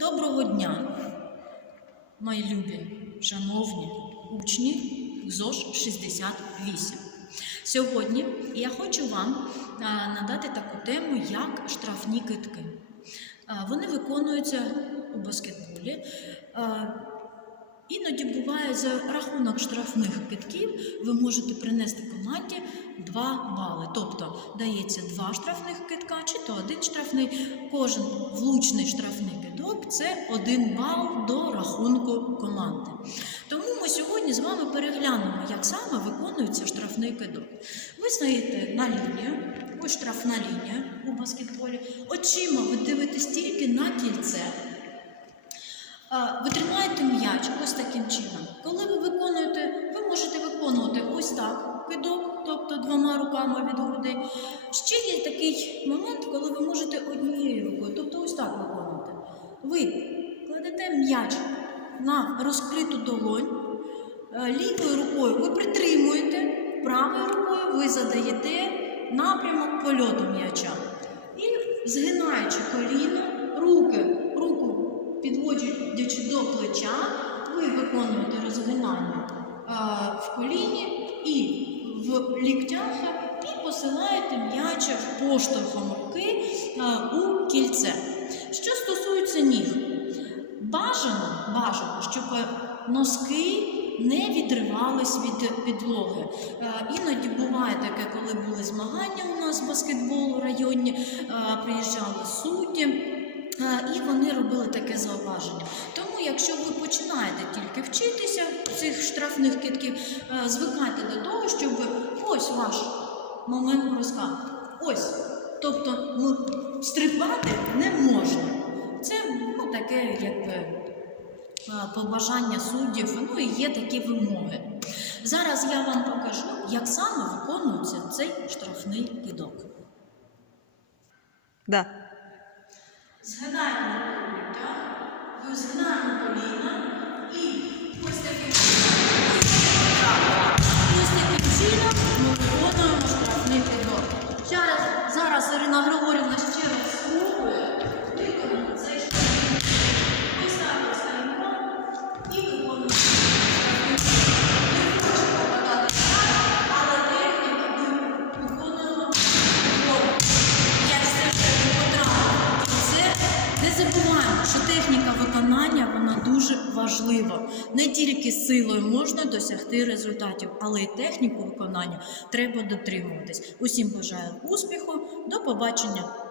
Доброго дня, мої любі, шановні учні ЗОЖ 68. Сьогодні я хочу вам надати таку тему, як штрафні китки. Вони виконуються у баскетболі. Іноді буває за рахунок штрафних китків ви можете принести команді 2 бали. Тобто дається два штрафних китка чи то один штрафний. Кожен влучний штрафний кидок це один бал до рахунку команди. Тому ми сьогодні з вами переглянемо, як саме виконується штрафний кидок. Ви стоїте на лінію, ось штрафна лінія у баскетболі. Очима ви дивитесь тільки на кільце. Ви тримаєте м'яч ось таким чином. Коли ви виконуєте, ви можете виконувати ось так кидок, тобто двома руками від груди. Ще є такий момент, коли ви можете однією рукою, тобто ось так виконувати. Ви кладете м'яч на розкриту долонь, е, лівою рукою ви притримуєте, правою рукою ви задаєте напрямок польоту м'яча. І згинаючи коліно, руки, руку підводячи до плеча, ви виконуєте розгинання е, в коліні і в ліктях і посилаєте м'яча поштовхом руки е, у кільце. Що стосується ніг, бажано, бажано, щоб носки не відривались від підлоги. Е, Іноді буває таке, коли були змагання у нас з баскетболу районні, е, приїжджали судді. Е, І вони робили таке зауваження. Тому, якщо ви починаєте тільки вчитися цих штрафних китків, звикайте до того, щоб ось ваш момент броска. Ось. Тобто ну, стрибати не можна. Це ну, таке, якби е, побажання суддів, ну і є такі вимоги. Зараз я вам покажу, як саме виконується цей штрафний кидок. Да. Згадаємо руку, згинаємо коліна і ось таким чином. Ось таким чином ми виконуємо штрафний кидок. Зараз, зараз Ірина Григорівна ще раз спробує виконати цей штрафний кидок. Ось так ми стоїмо і виконуємо штрафний кидок. Не хочемо попадати так, але техніка ми виконуємо добре. Я все ж таки потрапила. Це не забуваємо, що техніка виконання вона дуже важлива. Не тільки силою можна досягти результатів, але й техніку виконання треба дотримуватись. Усім бажаю успіху. До побачення.